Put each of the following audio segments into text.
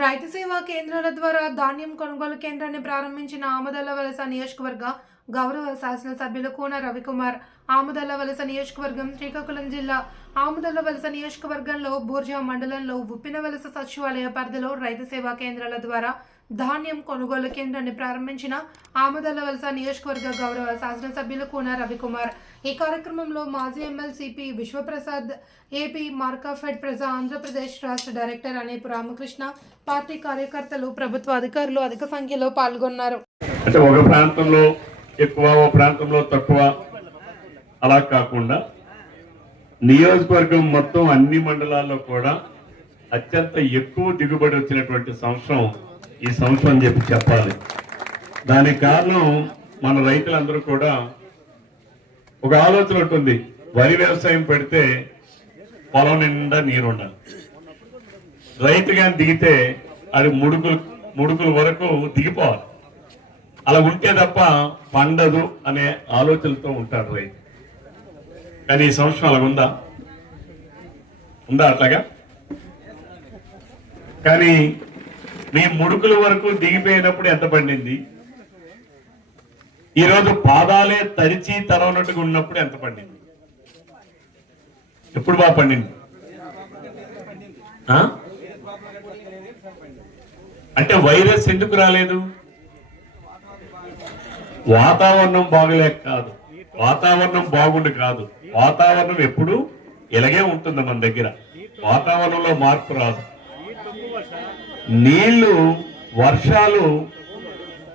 రైతు సేవా కేంద్రాల ద్వారా ధాన్యం కొనుగోలు కేంద్రాన్ని ప్రారంభించిన ఆమదల్ల వలస నియోజకవర్గ గౌరవ శాసనసభ్యులు కోన రవికుమార్ ఆముదల్ల వలస నియోజకవర్గం శ్రీకాకుళం జిల్లా ఆముదల్ల వలస నియోజకవర్గంలో బూర్జా మండలంలో ఉప్పిన వలస సచివాలయ పరిధిలో రైతు సేవా కేంద్రాల ద్వారా ధాన్యం కొనుగోలు కేంద్రాన్ని ప్రారంభించిన ఆమదల వలస నియోజకవర్గ గౌరవ శాసనసభ్యులు కూన రవికుమార్ ఈ కార్యక్రమంలో మాజీ ఎమ్మెల్సీపీ విశ్వప్రసాద్ ఏపీ మార్కాఫెడ్ ప్రజా ఆంధ్రప్రదేశ్ రాష్ట్ర డైరెక్టర్ అనేపు రామకృష్ణ పార్టీ కార్యకర్తలు ప్రభుత్వ అధికారులు అధిక సంఖ్యలో పాల్గొన్నారు అంటే ఒక ప్రాంతంలో ఎక్కువ ఒక ప్రాంతంలో తక్కువ అలా కాకుండా నియోజకవర్గం మొత్తం అన్ని మండలాల్లో కూడా అత్యంత ఎక్కువ దిగుబడి వచ్చినటువంటి సంవత్సరం ఈ సంవత్సరం అని చెప్పి చెప్పాలి దానికి కారణం మన రైతులందరూ కూడా ఒక ఆలోచన ఉంటుంది వరి వ్యవసాయం పెడితే పొలం నిండా నీరు ఉండాలి రైతు కానీ దిగితే అది ముడుకులు ముడుకుల వరకు దిగిపోవాలి అలా ఉంటే తప్ప పండదు అనే ఆలోచనతో ఉంటాడు రైతు కానీ ఈ సంవత్సరం అలా ఉందా ఉందా అట్లాగా కానీ మీ ముడుకుల వరకు దిగిపోయేటప్పుడు ఎంత పండింది ఈరోజు పాదాలే తరిచి తరవనట్టుగా ఉన్నప్పుడు ఎంత పండింది ఎప్పుడు బాగా పండింది అంటే వైరస్ ఎందుకు రాలేదు వాతావరణం బాగలేక కాదు వాతావరణం బాగుండు కాదు వాతావరణం ఎప్పుడు ఇలాగే ఉంటుంది మన దగ్గర వాతావరణంలో మార్పు రాదు నీళ్లు వర్షాలు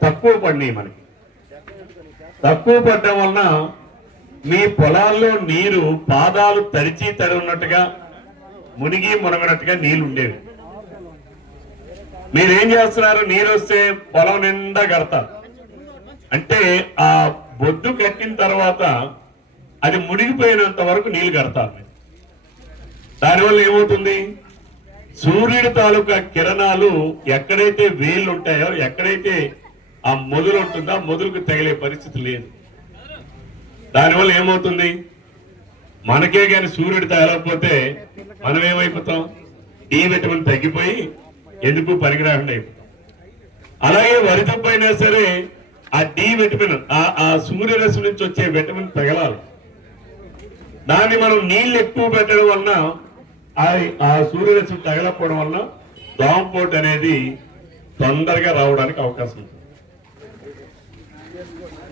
తక్కువ పడినాయి మనకి తక్కువ పడ్డం వలన మీ పొలాల్లో నీరు పాదాలు తడిచి ఉన్నట్టుగా మునిగి మునగనట్టుగా నీళ్ళు ఉండేవి మీరేం చేస్తున్నారు నీరు వస్తే పొలం నిండా కడతారు అంటే ఆ బొద్దు కట్టిన తర్వాత అది మునిగిపోయినంత వరకు నీళ్లు కడతారు దానివల్ల ఏమవుతుంది సూర్యుడి తాలూకా కిరణాలు ఎక్కడైతే వేళ్ళు ఉంటాయో ఎక్కడైతే ఆ మొదలు ఉంటుందో ఆ మొదలుకు తగిలే పరిస్థితి లేదు దానివల్ల ఏమవుతుంది మనకే కానీ సూర్యుడు తగలకపోతే మనం ఏమైపోతాం డి విటమిన్ తగ్గిపోయి ఎందుకు పనికిరాకుండా అయిపోతాం అలాగే వరితప్పైనా సరే ఆ డి విటమిన్ ఆ సూర్యరశ్మి నుంచి వచ్చే విటమిన్ తగలాలి దాన్ని మనం నీళ్ళు ఎక్కువ పెట్టడం వలన ఆ సూర్యరశ్మి తగలకపోవడం వల్ల దోమపోటు అనేది తొందరగా రావడానికి అవకాశం ఉంది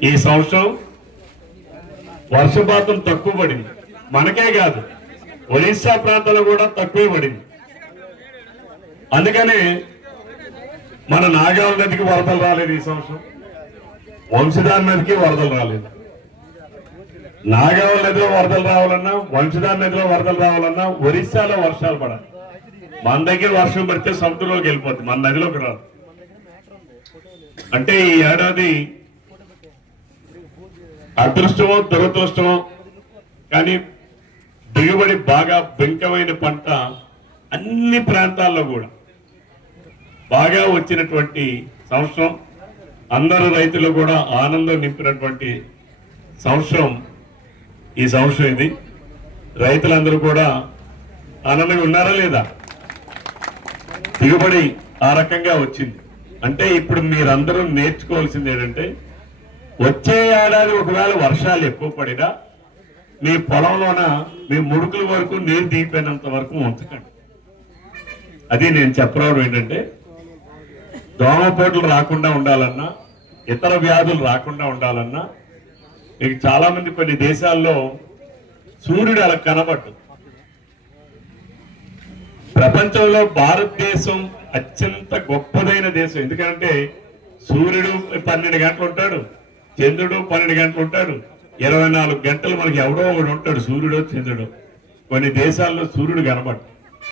ఈ సంవత్సరం వర్షపాతం తక్కువ పడింది మనకే కాదు ఒరిస్సా ప్రాంతంలో కూడా తక్కువే పడింది అందుకనే మన నాగావళి నదికి వరదలు రాలేదు ఈ సంవత్సరం వంశధార నదికి వరదలు రాలేదు నాగవ నదిలో వరదలు రావాలన్నా వంశధార నదిలో వరదలు రావాలన్నా ఒరిస్సాలో వర్షాలు పడాలి మన దగ్గర వర్షం పడితే సముద్రంలోకి వెళ్ళిపోద్ది మన నదిలోకి రాదు అంటే ఈ ఏడాది అదృష్టమో దురదృష్టమో కానీ దిగుబడి బాగా బెంకమైన పంట అన్ని ప్రాంతాల్లో కూడా బాగా వచ్చినటువంటి సంవత్సరం అందరు రైతులు కూడా ఆనందం నింపినటువంటి సంవత్సరం ఈ సంవత్సరం ఇది రైతులందరూ కూడా ఆనందంగా ఉన్నారా లేదా దిగుబడి ఆ రకంగా వచ్చింది అంటే ఇప్పుడు మీరందరూ నేర్చుకోవాల్సింది ఏంటంటే వచ్చే ఏడాది ఒకవేళ వర్షాలు ఎక్కువ పడినా మీ పొలంలోన మీ ముడుకుల వరకు నీరు దిగిపోయినంత వరకు ఉంచకండి అది నేను చెప్పడం ఏంటంటే దోమపోట్లు రాకుండా ఉండాలన్నా ఇతర వ్యాధులు రాకుండా ఉండాలన్నా మీకు చాలామంది కొన్ని దేశాల్లో సూర్యుడు అలా కనబడ్డు ప్రపంచంలో భారతదేశం అత్యంత గొప్పదైన దేశం ఎందుకంటే సూర్యుడు పన్నెండు గంటలు ఉంటాడు చంద్రుడు పన్నెండు గంటలు ఉంటాడు ఇరవై గంటలు మనకి ఎవడో ఒకడు ఉంటాడు సూర్యుడు చంద్రుడు కొన్ని దేశాల్లో సూర్యుడు కనబడ్డు